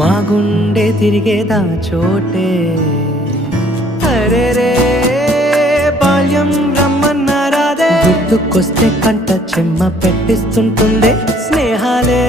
మా గుండె తిరిగేదా చోటే. అరే రే బాల్యం రమ్మన్నారాదే, గుర్తుకొస్తే కంట చెమ్మ పెట్టిస్తుంటుందే. స్నేహాలే